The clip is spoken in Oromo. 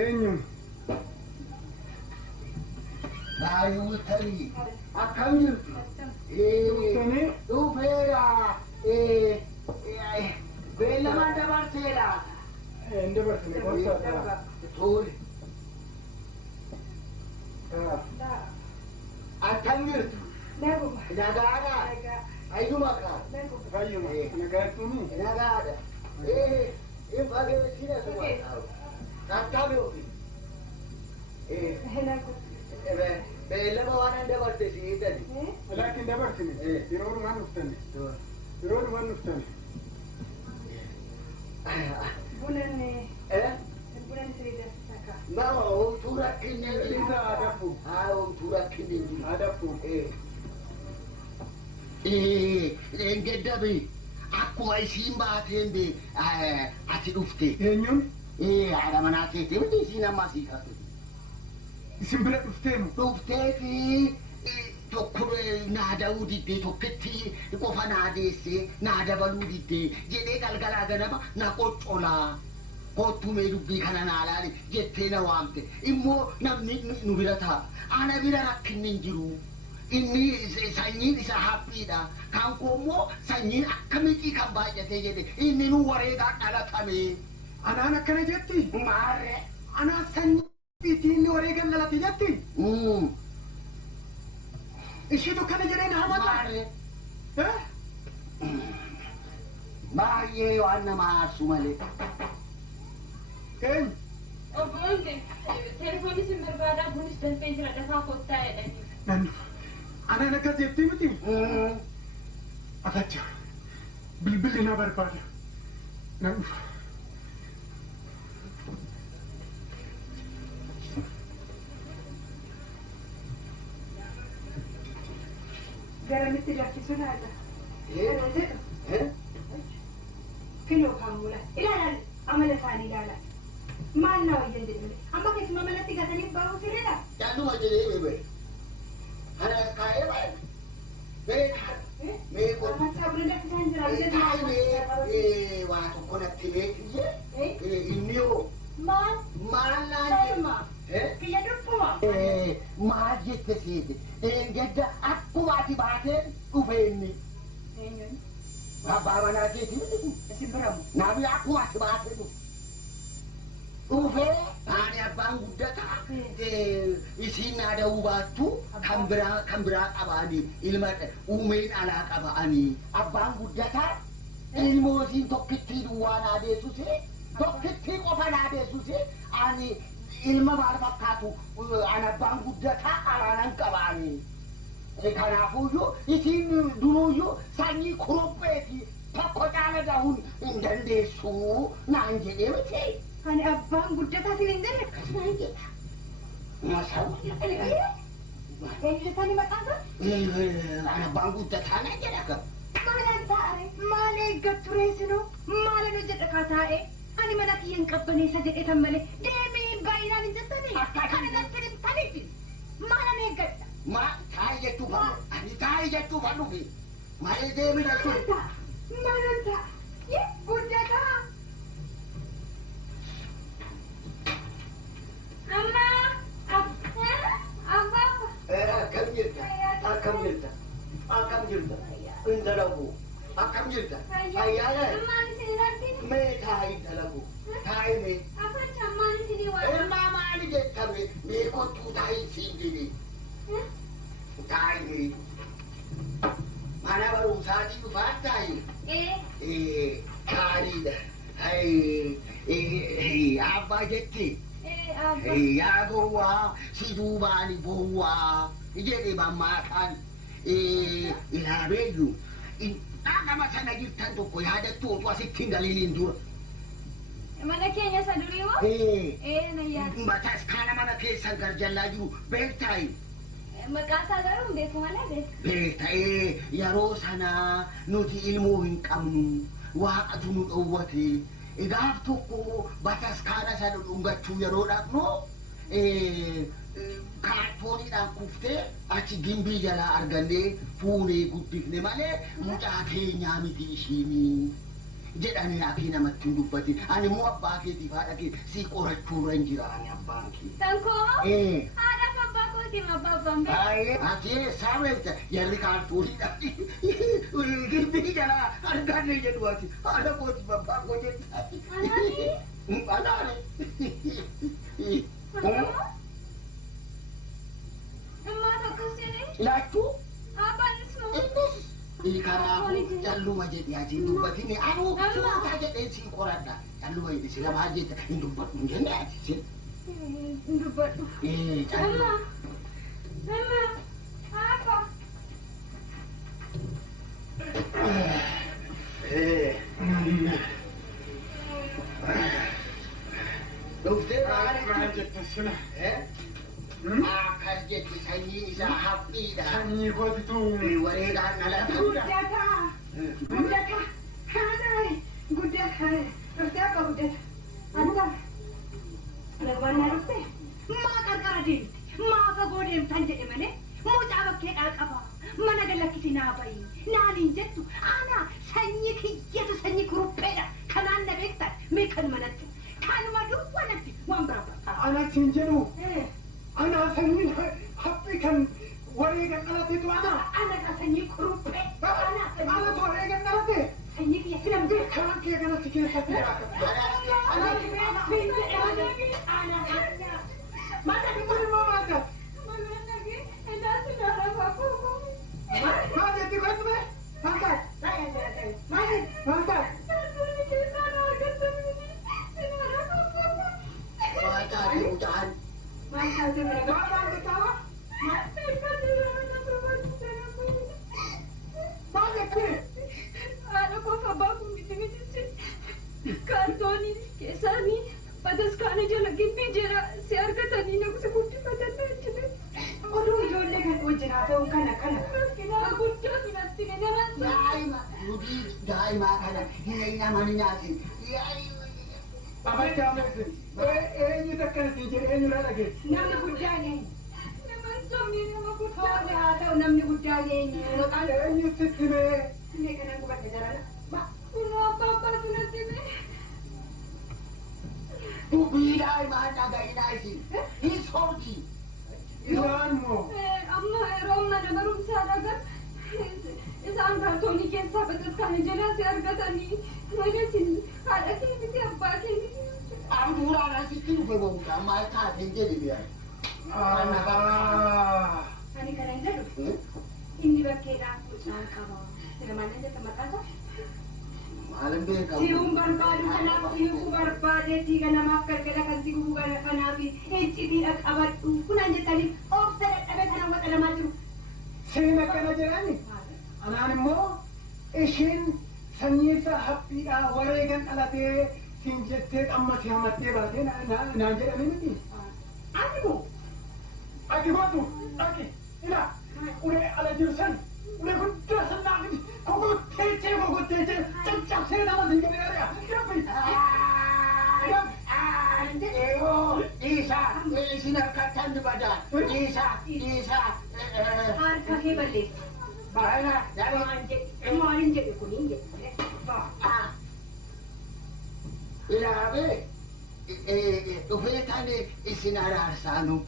Eenyu. Baay'ee tarii akkam jirtu? Dhuftanii? Dhufeera. Beellamaan dabarseera. Hin dabarsine gosa. Tole. Akkam jirtu? Nagaadha. Ayyuma kaa. Fayyuma. Nagaattuuni? Nagaadha. Hin fageessine suma. Tattabe ofi. Beellama waan an dabarte si hiitani. Laakiin dabarsine. Yeroo dhumaan dhuftani. Yeroo dhumaan dhuftani. Bunanne. Bunanne sirrii saka. Nama homtuu rakkinne jiru. Isa adafu. Haa homtuu rakkinne jiru. Adafu. Engeddabe akkuma isiin baateen be ati dhufte. Eenyuun? Haadha manaa keetti miti isiin amma asii qabdu. Isin bira dhufteemu? Dhufteefi tokko naa da'uu diddee tokkitti qofa naa deessee naa dabaluu diddee jedhee galgalaa ganama na qoccolaa. Kottumee dubbii kana naa laali jettee na waamte. Immoo namni nu bira ta'a. Ana bira rakkinni hin jiru. Inni sanyiin isa haphiidha. Kan koommoo sanyiin akka mixii kan baay'atee jedhe inni nu wareegaan dhalatame. Anaan akkana jetti? Maarre. Anaan sanyiitii inni wareegaan dhalate jetti? Ishiitu kana jedhee na hamata? Maarre. Baay'ee waan nama aarsu malee. Eenyu? Obboon telefoonni sin barbaadaa bunis dafee jira dafaa kottaa jedhanii. Nan anaan akkas jettee miti? Afacha. Bilbilli na barbaada. Nan dhufa. Garamitti lakkisuun haadha. Kana jedhu. Filoo kan mula. Ilaalaan amala isaanii ilaalaa. Maal na wayyan jedhame. Amma keessuma manatti gatanii baa'uu sirriidha. Yaaduma jedhee beebe. Ana as kaa'ee baay'ee. Beekaa. Meeqoo. Amachaa buna lakkisaan jira. Taa'ee waa tokko natti beekiyye. Inni hoo. Maal? Maal naan Salma. Kiyya dubbuma. Maal jette seete. Engedda akkuma ati baateen dhufe inni. Eenyuun? Abbaa manaa keetii miti. Isin biramu. Namni akkuma ati baatee dhufe. Dhufee ani abbaan guddataa isiin naa da'uu baattu kan biraa qabaanii ilma uumeen alaa qaba'anii abbaan guddataa ilmoosiin tokkittii duwwaa naa deessuse tokkittii qofa naa deessuse ani ilma maal fakkaatu an abbaan guddataa alaanan qaba'anii kanaafuyyuu isiin duruuyyuu sanyii kurupheeti tokko caala dahuun hin dandeessu naan jedhee miti. Ani abbaan guddataa sin hin jenne. Kasnaan jedha. Masawu. Eenyu isaanii maqaasa? Ani abbaan guddataa na jedha qaba. Maalaan taa'are? Maal eeggattu reessinoo? Maalan hojjedha kaa taa'e? Ani mana kiyyan qabbaneessa jedhetan malee deemee baay'inaan hin jettanii? Kana natti himtaniifi? Maalan eeggadha? Taa'e jechuu fannu. Ani taa'e jechuu fannu fi maal deemi jechuu? Maalan ta'a? Guddataa? Akkam jirta? Akkam jirta? Inta lagu. Akkam jirta? Ayyaana. Ammaan isin irratti? Mee taa'e dalagu. Taa'e mee. Afacha ammaan isinii waa. Ilmaa maali jettame? Mee kottuu taa'e siin jedhe. Taa'e mee. Mana barumsaatii dhufaan taa'e. Gaariidha. Abbaa jettee. Yaa gowwaa si duubaani bowwaa jedhe mammaakaan ilaabeeyyu dhagama sana jirtan tokko yaadattu otu asitti hin galiiliin dura. Mana keenya isa durii moo? Na yaada. Bataskaana mana keessan garjallaa jiru beektaayi. Maqaasaa garuu hin beeku malee beeka. Beekta'ee yeroo sanaa nuti ilmoo hin qabnu waaqatu nu dhowwate. Gaaf tokko bataskaana sana dhungachuu yeroo dhaqnu kaartooniidhaan kuftee achi gimbii jalaa argannee fuunee guddifne malee mucaa keenyaa miti ishiini. jedhanii akii namatti hin dubbatin. Ani immoo abbaa keetiif haadha kee si qorachuurra hin jira ani abbaan kee. Tankoo? Haadhaaf abbaa kootiin abbaan bee. Ayyee ati saameefta yarri kaartuuriidha. Gilbii jalaa arganne jedhu ati haadha kootiif abbaa koo jetta. Anaani? Anaani. Ammaa tokkos jedhee? Laachuu? Abbaanis moo? Innis. Kanaafuu calluma jedhee ati hin dubbatin anuu suuraa jedhee si qoradha. Calluma jedhee si lamaa jetta hin dubbadhu hin jenne ati si. Hin dubbadhu. Calluma. Abba. Dhuftee maal jette sila? Akkas jetti sanyiin isaa haphiidha. Sanyii kootitu Wareegaan dhalata. Guddata. Haadhaay. Guddata. Dhuftee akka guddata. Anta. Lagwannaa dhuftee? Maa qarqara deemte? Maa fagoo deemtan jedhe malee? Mucaa bakkeedhaa qaba. Mana galakkisi naa bayi. Naaniin jettu. Ana sanyii kiyyatu sanyii kurupheedha. Kanaan na beektan. Mee kan manatti. Kanuma duwwanatti waan biraabaa. ana siin jedhu ana sanyiin haphii kan wareegan dhalateetu ana. Ana ka sanyii kuruphee. Anatu wareegan dhalate. Sanyii kiyya filan bee. Kan kee kanatti keessatti jiraata. Mana Kun immoo maal ta'a? Maal jetti kootu mee? Maal ta'a? Maal ta'a? Maal jettaama? Maal jetti? Haadha koof abbaa kun miti kaartoonii keessaanii bataskaana jala gibbii jala si argatanii naqsi guddifatan jira. Oduu ijoollee kan wajjin haa ta'u kana. Kitaaba guddaa finatti nama. Daa'imaa kana hin namani nyaatin. Abachaa meesin. Eenyu takkanatti jedhe eenyurraa dhageessi? Namni guddaan eenyu? Nama sobni nama guddaa. Haa ta'u namni guddaan eenyu? Maqaan Eenyu sitti mee? mee kanan gubadde jarana. Kunoo abbaa sunatti mee. Dubbii daa'imaa dhaga'inaa isin. Hin soorti. Isaan moo? Amma yeroo mana barumsaa dhagan isaan kaartoonii keessaa bataskaana jalaa si argatanii malesin haadha kee miti abbaa kee miti. Amduuraan asitti dhufe boonudha. Maal taatee jedhe biyya. Ani kana hin jedhu inni bakkeedhaan kucaan qaba. Sila maal jetta maqaasaa? Maalin beekamu? Si'uun barbaadu kanaaf si'uu barbaadeetii ganamaaf galgala kan si gubuu gara kanaaf icciitiidha qabadhu. Kunan jettanii obsa dadhabe kana waxa lamaa jiru. Seen akkana jedhani? Anaan immoo ishiin sanyii isaa haphiidhaa wareegan dhalatee siin jettee amma si hamattee baatee naan jedhame miti. Ani moo? Ati gootu dhaqi ila ulee ala jiru san ulee guddaa san naafiti kokoteechee caccabsee nama siin qabee ari'a. Dhiisaa isin akkattan dibadaa. Dhiisaa. Harka kee balleessi. Maalin jedhe kuniin jedhe. Ilaabee dhufee kan isin araarsaanu